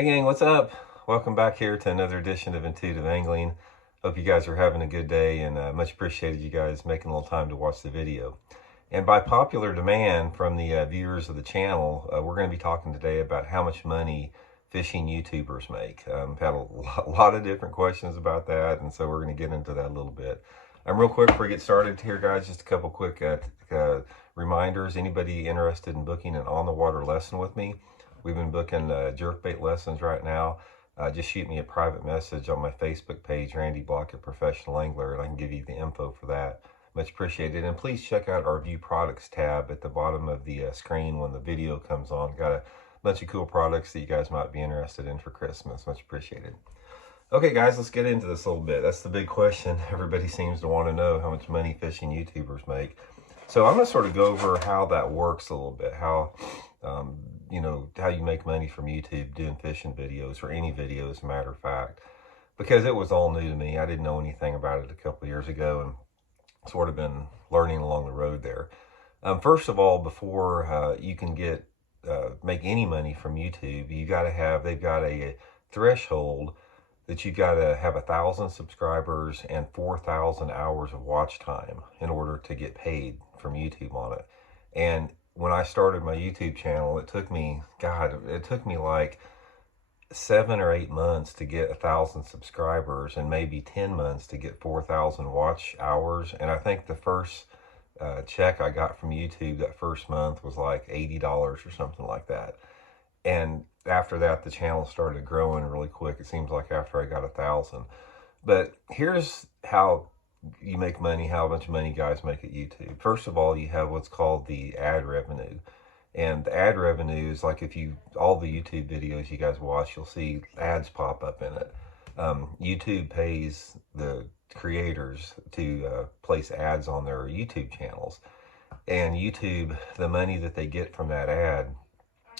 Hey gang, what's up? Welcome back here to another edition of Intuitive Angling. Hope you guys are having a good day, and much appreciated you guys making a little time to watch the video. And by popular demand from the viewers of the channel, we're going to be talking today about how much money fishing YouTubers make. Had a lot of different questions about that, and so we're going to get into that a little bit. Real quick before we get started here, guys, just a couple quick reminders. Anybody interested in booking an on-the-water lesson with me? We've been booking jerkbait lessons right now. Just shoot me a private message on my Facebook page, Randy Blockett Professional Angler, and I can give you the info for that. Much appreciated. And please check out our View Products tab at the bottom of the screen when the video comes on. Got a bunch of cool products that you guys might be interested in for Christmas. Much appreciated. Okay, guys, let's get into this a little bit. That's the big question. Everybody seems to want to know how much money fishing YouTubers make. So I'm going to sort of go over how that works a little bit, how how you make money from YouTube doing fishing videos, or any video as a matter of fact, because it was all new to me. I didn't know anything about it a couple of years ago, and sort of been learning along the road there. First of all, before you can make any money from YouTube, they've got a threshold that you've got to have 1,000 subscribers and 4,000 hours of watch time in order to get paid from YouTube on it. And when I started my YouTube channel, it took me like 7 or 8 months to get 1,000 subscribers, and maybe 10 months to get 4,000 watch hours. And I think the first check I got from YouTube that first month was like $80 or something like that. And after that, the channel started growing really quick. It seems like after I got 1,000. But here's how you make money, how much money guys make at YouTube. First of all, you have what's called the ad revenue. And the ad revenue is like, all the YouTube videos you guys watch, you'll see ads pop up in it. YouTube pays the creators to place ads on their YouTube channels. And YouTube, the money that they get from that ad,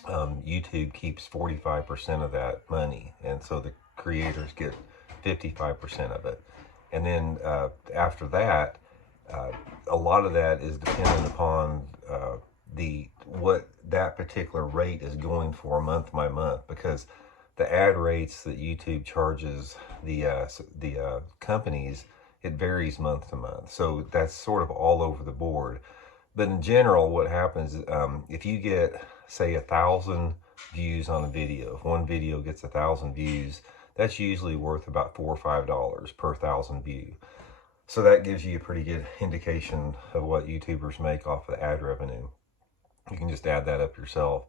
YouTube keeps 45% of that money. And so the creators get 55% of it. And then after that, a lot of that is dependent upon what that particular rate is going for month by month, because the ad rates that YouTube charges the companies, it varies month to month. So that's sort of all over the board. But in general, what happens if you get, say, 1,000 views on a video, if one video gets 1,000 views, that's usually worth about $4 or $5 per 1,000 view. So that gives you a pretty good indication of what YouTubers make off of the ad revenue. You can just add that up yourself.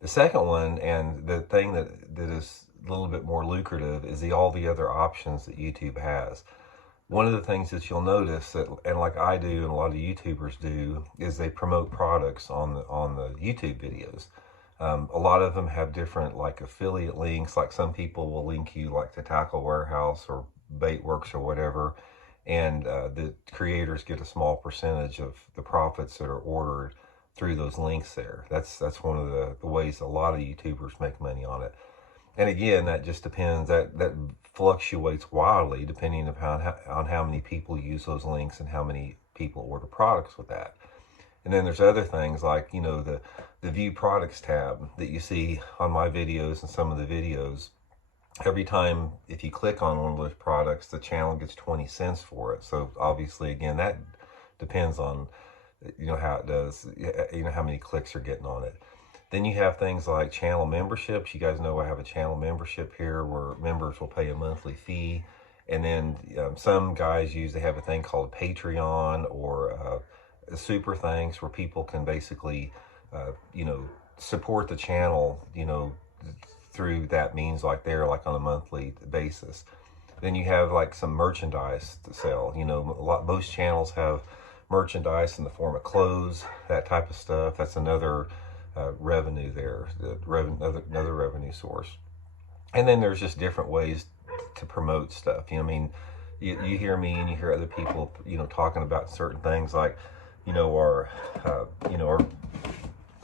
The second one, and the thing that is a little bit more lucrative, is all the other options that YouTube has. One of the things that you'll notice and like I do and a lot of YouTubers do, is they promote products on the YouTube videos. A lot of them have different like affiliate links. Like some people will link you like to Tackle Warehouse or Baitworks or whatever, and the creators get a small percentage of the profits that are ordered through those links there. That's one of the ways a lot of YouTubers make money on it. And again, that just depends. That fluctuates wildly depending upon on how many people use those links and how many people order products with that. And then there's other things like, the View Products tab that you see on my videos and some of the videos. Every time, if you click on one of those products, the channel gets 20 cents for it. So obviously, again, that depends on, how it does, how many clicks are getting on it. Then you have things like channel memberships. You guys know I have a channel membership here where members will pay a monthly fee. And then some guys they have a thing called Patreon or Super Thanks, where people can basically, support the channel, through that means, like on a monthly basis. Then you have like some merchandise to sell. Most channels have merchandise in the form of clothes, that type of stuff. That's another revenue there, another revenue source. And then there's just different ways to promote stuff. You hear me and you hear other people, talking about certain things like, our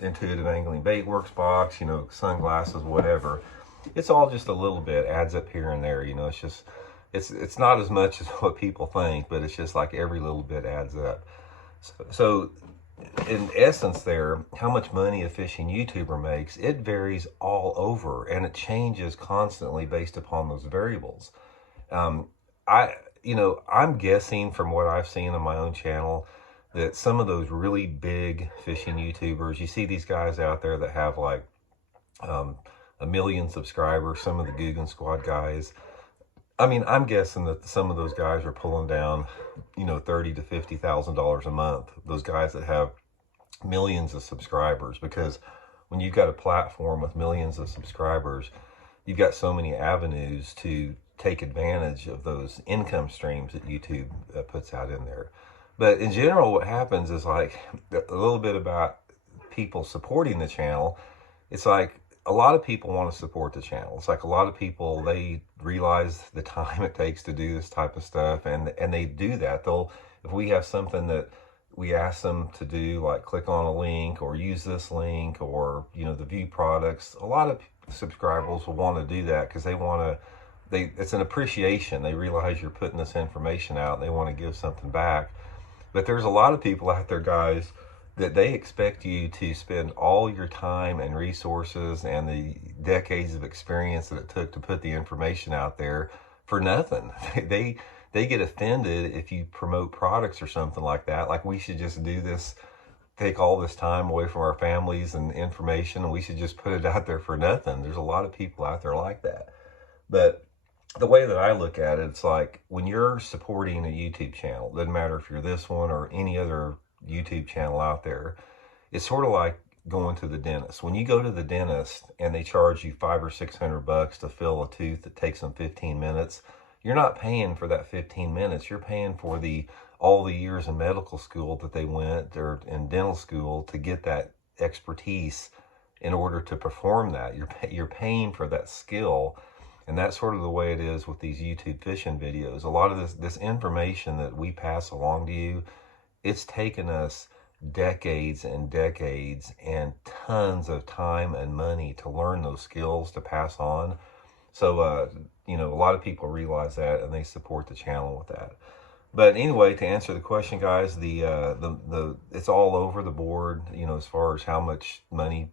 Intuitive Angling Baitworks box, sunglasses, whatever. It's all just a little bit, adds up here and there. It's just, it's not as much as what people think, but it's just like every little bit adds up. So in essence there, how much money a fishing YouTuber makes, it varies all over, and it changes constantly based upon those variables. Um, I, I'm guessing from what I've seen on my own channel that some of those really big fishing YouTubers, you see these guys out there that have like um, 1 million subscribers, some of the Guggen Squad guys. I mean, I'm guessing that some of those guys are pulling down, $30 to $50,000 a month. Those guys that have millions of subscribers, because when you've got a platform with millions of subscribers, you've got so many avenues to take advantage of those income streams that YouTube puts out in there. But in general, what happens is like a little bit about people supporting the channel. It's like a lot of people want to support the channel. It's like a lot of people, they realize the time it takes to do this type of stuff, and they do that. If we have something that we ask them to do, like click on a link or use this link, or the view products, a lot of subscribers will want to do that because it's an appreciation. They realize you're putting this information out and they want to give something back. But there's a lot of people out there, guys, that they expect you to spend all your time and resources and the decades of experience that it took to put the information out there for nothing. They get offended if you promote products or something like that. Like we should just do this, take all this time away from our families and information, and we should just put it out there for nothing. There's a lot of people out there like that. But the way that I look at it, it's like when you're supporting a YouTube channel, doesn't matter if you're this one or any other YouTube channel out there, it's sort of like going to the dentist. When you go to the dentist and they charge you $500 or $600 to fill a tooth that takes them 15 minutes, you're not paying for that 15 minutes. You're paying for all the years in medical school that they went, or in dental school, to get that expertise in order to perform that. You're paying for that skill. And that's sort of the way it is with these YouTube fishing videos. A lot of this information that we pass along to you, it's taken us decades and decades and tons of time and money to learn those skills to pass on. So, a lot of people realize that and they support the channel with that. But anyway, to answer the question, guys, it's all over the board, as far as how much money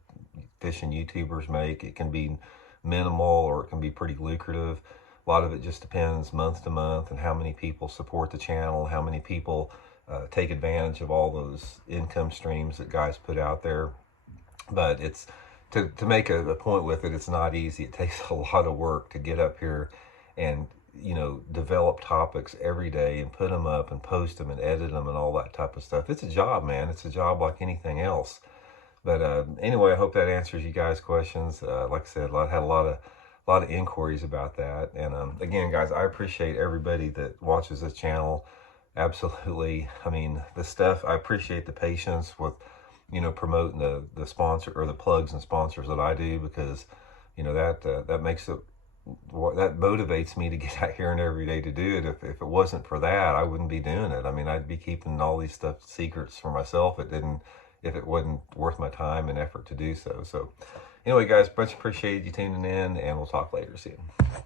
fishing YouTubers make. It can be minimal or it can be pretty lucrative. A lot of it just depends month to month and how many people support the channel, how many people take advantage of all those income streams that guys put out there. But it's to make a point with it, it's not easy. It takes a lot of work to get up here and develop topics every day and put them up and post them and edit them and all that type of stuff. It's a job, man. It's a job like anything else. But anyway, I hope that answers you guys' questions. Like I said, I had a lot of inquiries about that. And again, guys, I appreciate everybody that watches this channel. Absolutely. I mean, I appreciate the patience with, promoting the sponsor or the plugs and sponsors that I do, because, that makes it, that motivates me to get out here and every day to do it. If it wasn't for that, I wouldn't be doing it. I mean, I'd be keeping all these secrets for myself. If it wasn't worth my time and effort to do so. So anyway, guys, much appreciated you tuning in, and we'll talk later. See you.